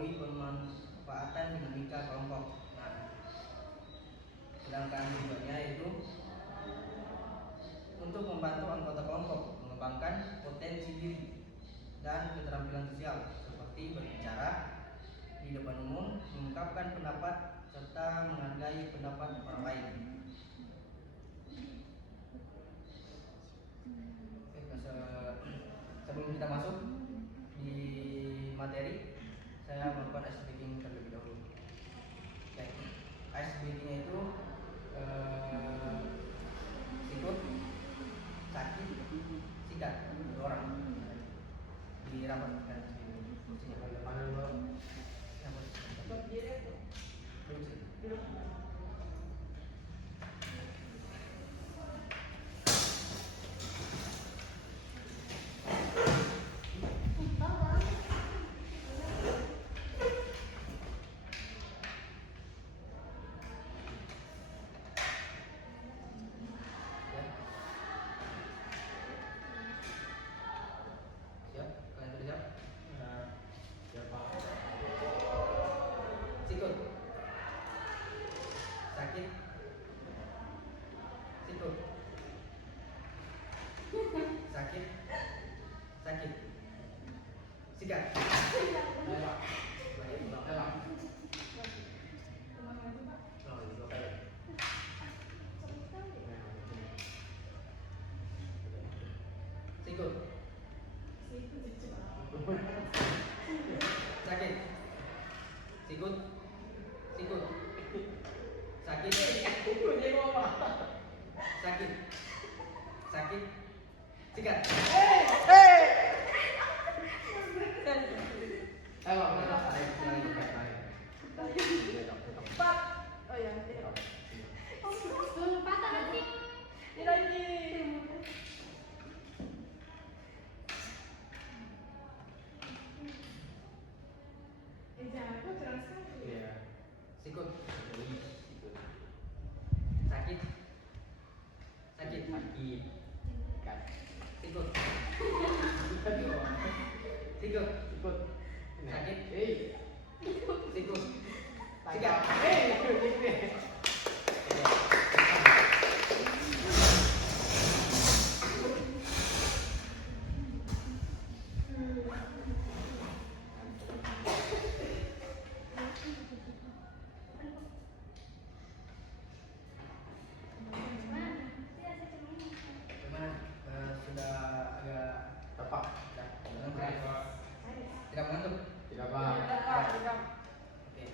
mengetahui pemanfaatan dinamika kelompok. Nah, sedangkan tujuannya yaitu untuk membantu anggota kelompok mengembangkan potensi diri dan keterampilan sosial seperti berbicara di depan umum, mengungkapkan pendapat, serta menghargai pendapat orang lain. Sebelum kita masuk di materi, saya melakukan ice breaking terlebih dahulu. Ice breakingnya itu sikut, sakit, sikat, dua orang dirapatkan. Sikut, sakit, sikut, sakit, sakit, sikat. Sikut, sakit, sikut, sikut, sakit, sakit, sakit, sikat. Sikut, sakit, sakit, sikut, sikut, sakit, sikut, sikat. Sudah agak tepat, tidak mengantuk? Tidak, Pak. Oke.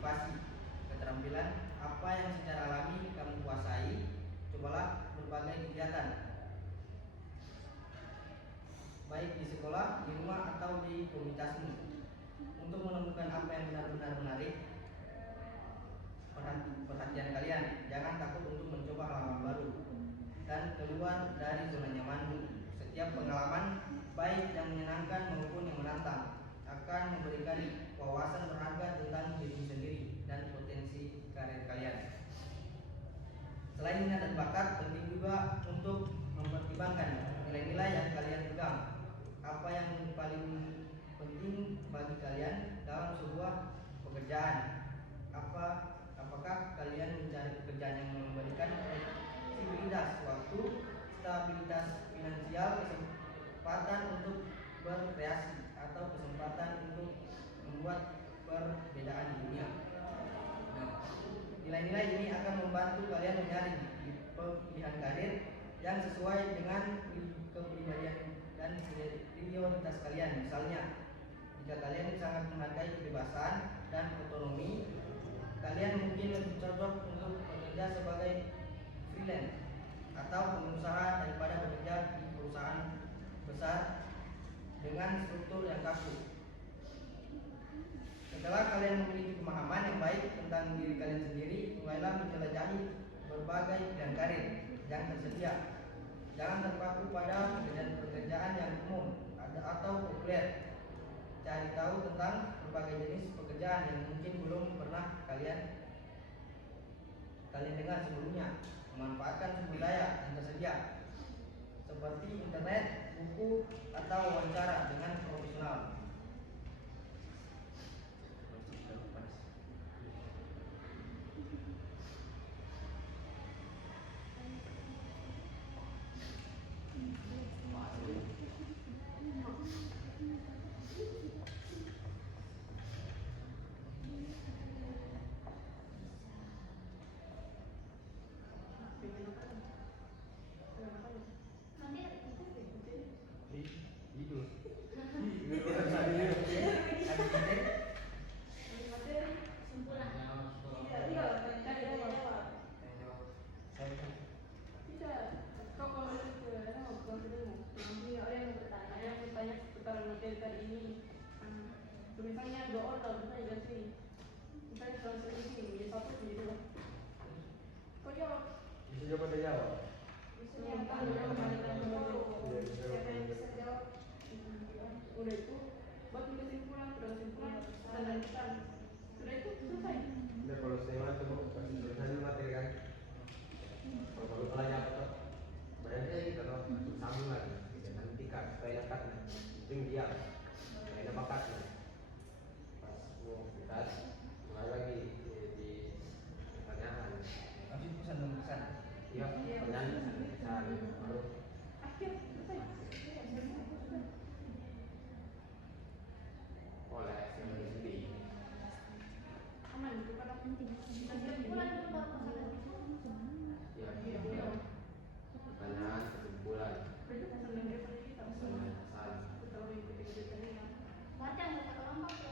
motivasi, keterampilan apa yang secara alami kamu kuasai. Cobalah berbagai kegiatan, baik di sekolah, di rumah, atau di komunitasmu, untuk menemukan apa yang benar-benar menarik perhatian kalian. Jangan takut untuk mencoba hal-hal baru dan keluar dari zona nyamanmu. Setiap pengalaman, baik yang menyenangkan maupun yang menantang, akan memberikan wawasan berharga tentang diri sendiri dan potensi karir kalian. Selain minat dan bakat, penting juga untuk mempertimbangkan nilai-nilai yang kalian pegang. Apa yang paling penting bagi kalian dalam sebuah pekerjaan? Apakah kalian mencari pekerjaan yang memberikan fleksibilitas waktu, stabilitas finansial, kesempatan untuk berkreasi, atau kesempatan untuk membuat perbedaan di dunia? Nah, nilai-nilai ini akan membantu kalian menyaring pilihan karir yang sesuai dengan kepribadian dan prioritas kalian. Misalnya, jika kalian sangat menghargai kebebasan dan otonomi, kalian mungkin lebih cocok untuk bekerja sebagai freelance atau pengusaha daripada bekerja di perusahaan besar dengan struktur yang kaku. Setelah kalian memiliki pemahaman yang baik tentang diri kalian sendiri, mulailah menjelajahi berbagai pilihan karir yang tersedia. Jangan terpaku pada pekerjaan yang umum atau populer. Cari tahu tentang berbagai jenis pekerjaan yang mungkin belum pernah kalian dengar sebelumnya. Memanfaatkan sumber daya yang tersedia seperti internet, buku, atau wawancara dengan profesional. Misalnya 2 orang, misalnya dari sini, misalnya transfer di sini menjadi 1 menjadi 2. Kau jawab. Bisa jawab ada jawab. Siapa yang bisa jawab? Udah itu buat kesimpulan, kesimpulan, sudah itu selesai. Nah, kalau saya mah tuh pasti selesai materi kan. Kalau pelajar tuh bayarnya kita tuh sambung lagi. Nanti kan supaya lekat nih. Penting dia. Ada bakatnya. Pas mau kita mulai lagi di pertanyaan. Tapi pesan dan pesan. Iya, pertanyaan pesan baru. Akhir selesai. Oleh yang sendiri. Aman itu karena kesimpulan itu baru masalah. Ya. Pertanyaan kesimpulan. Itu pesan yang dia kita Pesan. kalau mengikuti kebijakan. Baca nggak kata lompat ya.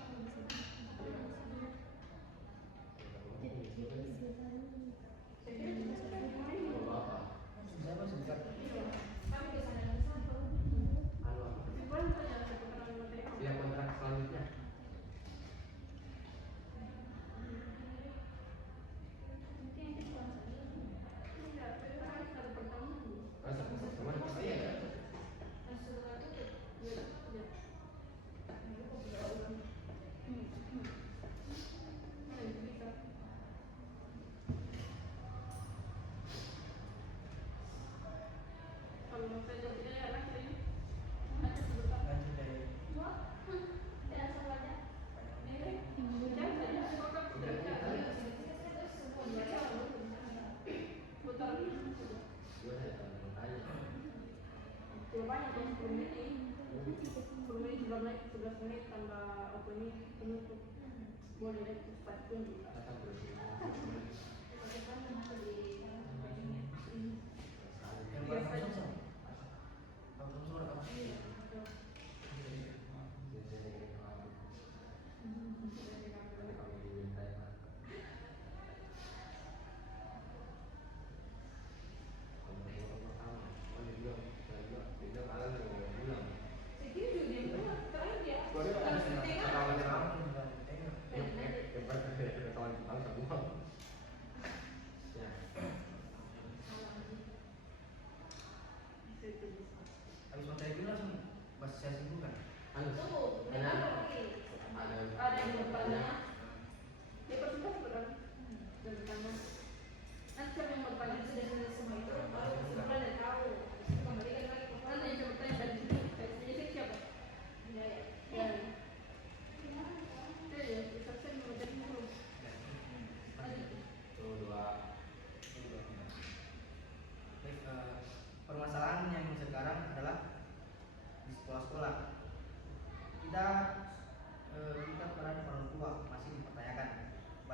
Bapak. Siapa singkat? Kami kesana dan satu. Anu apa? Kesimpulan saja seputar materi. Ya kontrak selanjutnya. Mungkin itu sponsor. Tidak, itu harus ada pertemuan. Rasa teman apa ya? Kalau saya tidak ya lagi ini ada sebentar. Lanjut dari Dan semuanya. Jangan saja sepakat sudah ada. Putar. Gimana ya kalau tanya? Coba banyak yang 10 menit ini. 10 menit sudah naik 11 menit tambah opening penutup. Boleh naik cepat pun. Kata berarti. yang berlangsung. Langsung surat apa? Jadi kami diminta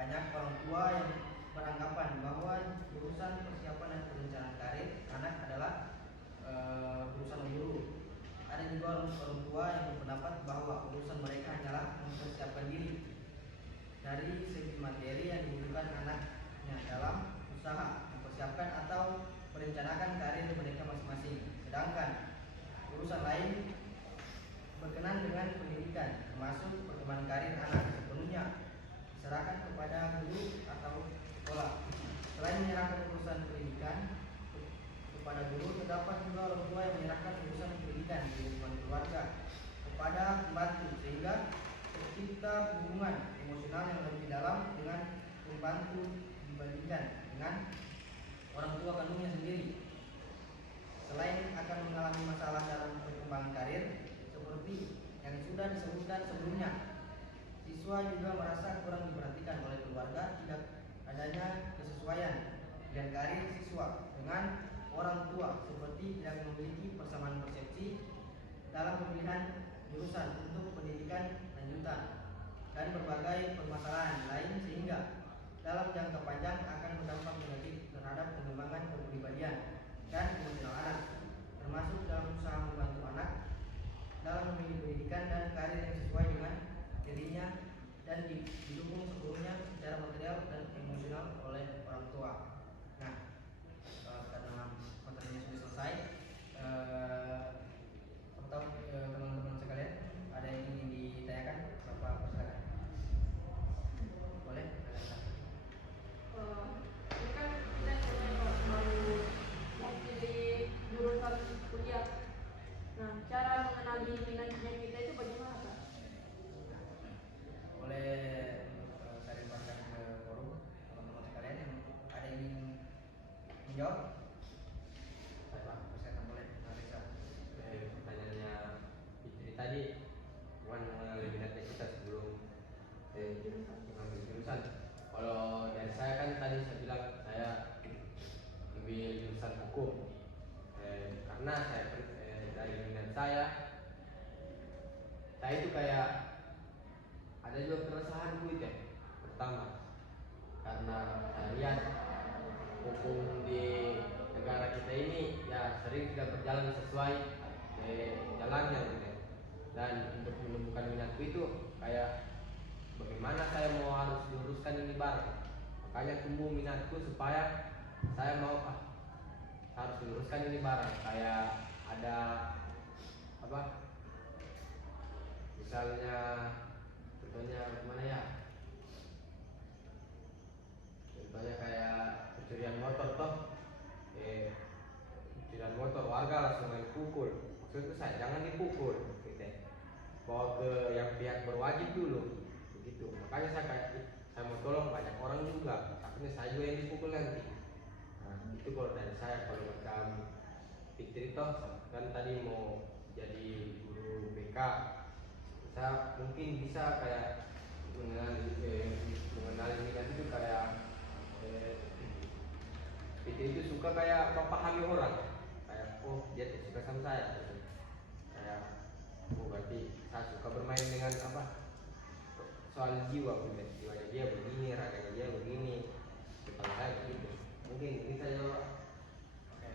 banyak orang tua yang beranggapan bahwa urusan persiapan dan perencanaan karir anak adalah urusan guru. Ada juga orang tua yang berpendapat bahwa urusan mereka hanyalah mempersiapkan diri dari segi materi yang dibutuhkan anaknya dalam usaha mempersiapkan atau merencanakan karir mereka masing-masing. Sedangkan urusan lain berkenaan dengan pendidikan, termasuk perkembangan karir anak, sepenuhnya diserahkan kepada guru atau sekolah. Selain menyerahkan urusan pendidikan kepada guru, terdapat juga orang tua yang menyerahkan urusan pendidikan di lingkungan keluarga kepada pembantu, sehingga tercipta hubungan emosional yang lebih dalam dengan pembantu dibandingkan dengan orang tua kandungnya sendiri. Selain akan mengalami masalah dalam perkembangan karir seperti yang sudah disebutkan sebelumnya, siswa juga merasa kurang diperhatikan oleh keluarga, tidak adanya kesesuaian dan karir siswa dengan orang tua, seperti tidak memiliki persamaan persepsi dalam pemilihan jurusan untuk pendidikan lanjutan dan berbagai permasalahan lain, sehingga dalam jangka panjang akan berdampak negatif terhadap pengembangan kepribadian dan emosional anak, termasuk dalam usaha membantu anak dalam memilih pendidikan dan karir yang sesuai dengan dirinya dan didukung sepenuhnya secara material dan emosional oleh orang tua. Nah, karena materinya sudah selesai, atau teman-teman sekalian ada yang ingin ditanyakan, Bapak persilakan. Boleh? Ini kan kita sebenarnya baru mau pilih jurusan kuliah. Nah, cara mengenali minatnya kita itu bagaimana, Kak? Boleh untuk saya lemparkan ke forum teman-teman sekalian yang ada yang ingin menjawab. Persilakan, boleh, Marisa. Pertanyaannya Fitri tadi bukan mengenali minatnya kita sebelum mengambil jurusan. Kalau dari saya kan tadi saya bilang saya ambil jurusan hukum, karena saya dari minat saya itu kayak ada juga keresahanku itu. Pertama, karena saya lihat hukum di negara kita ini ya sering tidak berjalan sesuai jalannya gitu. Dan untuk menemukan minatku itu kayak bagaimana saya mau harus luruskan ini bareng. Makanya tumbuh minatku supaya saya mau harus luruskan ini bareng. Kayak ada apa? Misalnya contohnya gimana ya? Contohnya kayak pencurian motor toh. Pencurian motor warga langsung main pukul. Maksudnya saya jangan dipukul gitu. Bawa ke yang pihak berwajib dulu begitu. Makanya saya kayak saya mau tolong banyak orang juga, takutnya saya juga yang dipukul nanti. Nah, itu kalau dari saya. Kalau macam Fitri toh kan tadi mau jadi guru BK, saya mungkin bisa kayak mengenali minat itu kayak Fitri itu suka kayak memahami orang, kayak oh dia tuh suka sama saya gitu. Kayak oh berarti saya suka bermain dengan apa soal jiwa, jiwanya dia begini, raganya dia begini, kepala saya begitu. Mungkin ini saja Pak. Oke,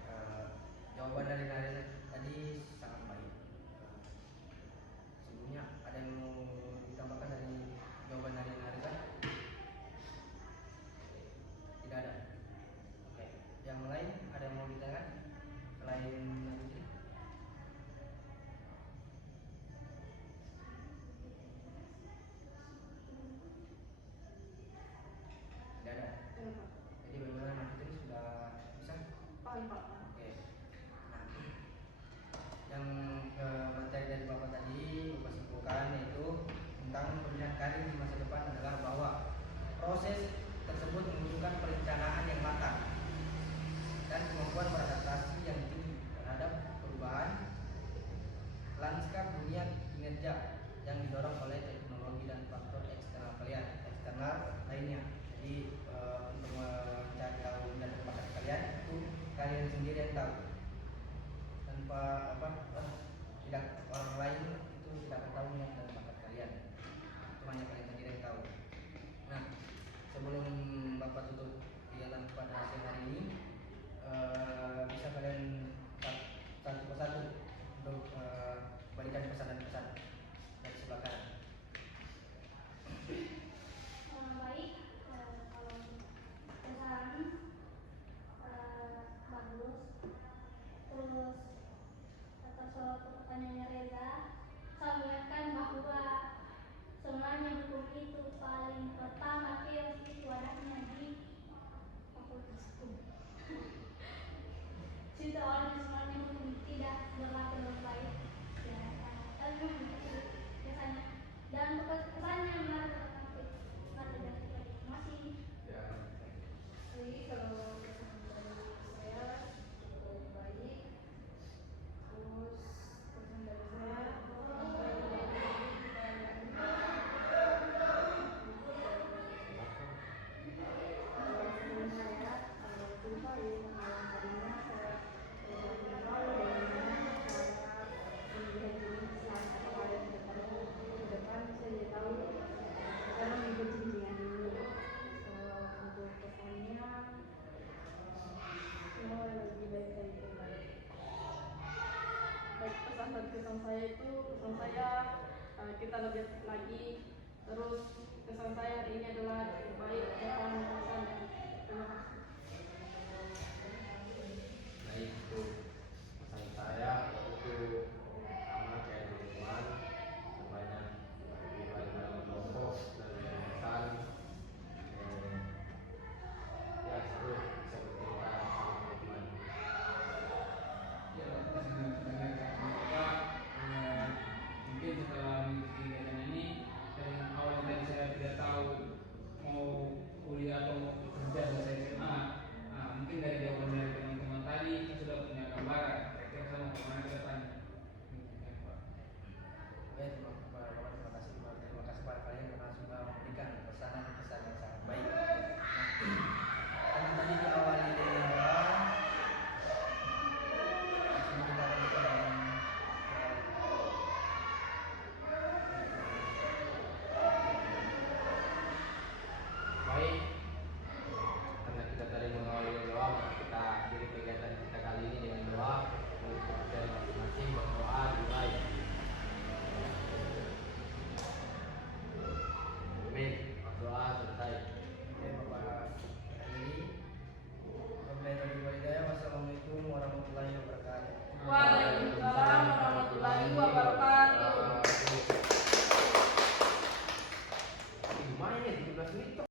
jawaban dari Narisa tadi sangat baik. Sebelumnya ada yang mau ditambahkan dari jawaban dari Narisa? Tidak ada. Oke, yang lain ada yang mau ditanyakan selain Narisa? Tidak ada. Ya, Pak. Jadi bagaimana Mas Fitri sudah bisa? Paham, Pak. Oke. Nah, yang materi dari Bapak tadi Bapak simpulkan yaitu tentang pemilihan karir di masa depan adalah bahwa proses tersebut membutuhkan perencanaan yang matang dan kemampuan beradaptasi yang tinggi terhadap perubahan lanskap dunia kinerja yang didorong oleh teknologi dan faktor eksternal lainnya. Jadi untuk mencari tahu dan bakat kalian itu kalian sendiri yang tahu, tanpa tidak orang lain itu tidak akan tahu minat dan bakat kalian, itu hanya kalian sendiri yang tahu. Nah, sebelum kita lebih lagi. Terus kesan saya hari ini adalah